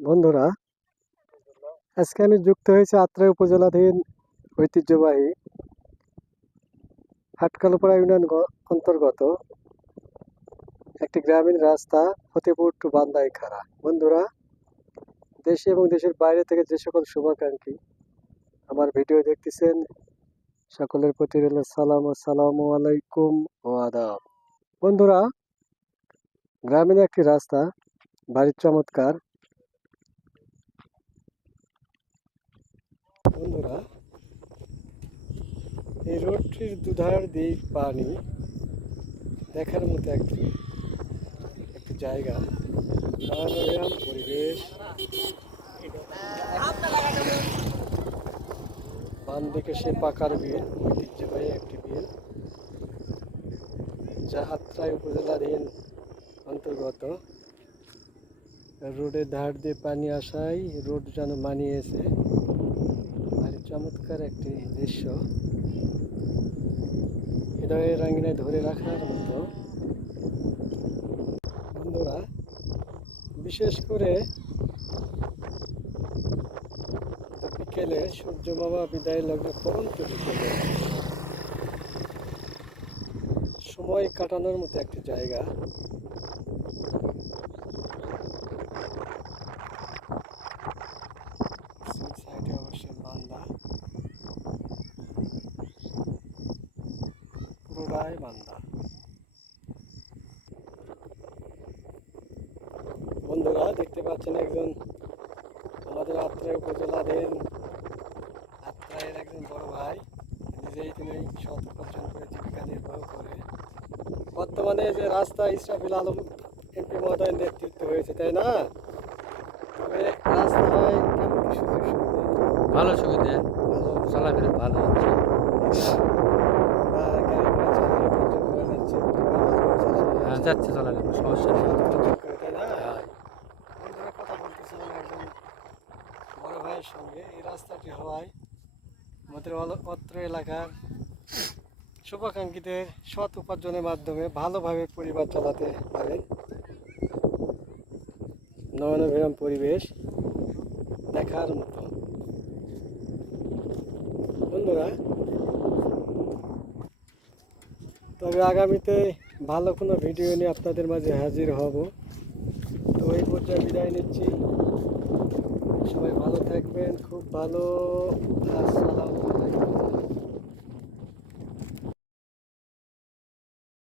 বন্ধুরা, আজকে আমি যুক্ত হয়েছি আত্রাই উপজেলাধীন ঐতিহ্যবাহী হাটকালপাড়া ইউনিয়ন অন্তর্গত একটি গ্রামীণ রাস্তা ফতেপুর টু বান্দাইখাড়া। বন্ধুরা, দেশে এবং দেশের বাইরে থেকে যে সকল শুভাকাঙ্ক্ষী আমার ভিডিও দেখতেছেন, সকলের প্রতি রইল সালাম, আসসালামু আলাইকুম ও আদাব। বন্ধুরা, গ্রামীণ একটি রাস্তা ভারী চমৎকার। বন্ধুরা, এই রোডটির দুধার দিক পানি দেখার মতো একটি জায়গা, মনোরম পরিবেশ। বাম দিকে সে পাকার বিল, ঐতিহ্যবাহী একটি বিল, যা আত্রাই উপজেলাধীন অন্তর্গত। রোডের ধার দিয়ে পানি আসায় রোড যেন মানিয়েছে। আর চমৎকার একটি দৃশ্য, হৃদয়ের রাঙ্গিনায় ধরে রাখার মতো। বন্ধুরা, বিশেষ করে বিকেলে সূর্য মামা বিদায় লগ্নে পড়ন্ত বিকেলে সময় কাটানোর মতো একটি জায়গা। সাইডে অবশ্যই বান্দা, পুরোটাই বান্দা। বন্ধুরা, দেখতে পাচ্ছেন একজন আমাদের আত্রাই উপজেলাধীন আত্রাইয়ের একজন বড় ভাই, নিজেই তিনি সৎ উপার্জন করে জীবিকা নির্বাহ করে। বর্তমানে যে রাস্তা ইসরাফিল আলম এমপি মহোদয়ের নেতৃত্ব হয়েছে, তাই না? তবে রাস্তায় কেমন কি সুযোগ সুবিধা? ভালো সুবিধা, চলাফেরা ভালো হচ্ছে। হ্যাঁ, যাচ্ছে, চলাফেরা কোনো সমস্যা নেই। তাই না? বন্ধুরা, কথা বলতেছিলাম একজন বড় ভাইয়ের সঙ্গে। এই রাস্তাটি হওয়ায় আমাদের অত্র এলাকার শুভাকাঙ্ক্ষীদের সৎ উপার্জনের মাধ্যমে ভালোভাবে পরিবার চালাতে পারেন। নয়নবিরাম পরিবেশ দেখার মতো। বন্ধুরা, তবে আগামীতে ভালো কোনো ভিডিও নিয়ে আপনাদের মাঝে হাজির হব। তো এই পর্যায়ে বিদায় নিচ্ছি। সবাই ভালো থাকবেন, খুব ভালো। আসসালামু আলাইকুম।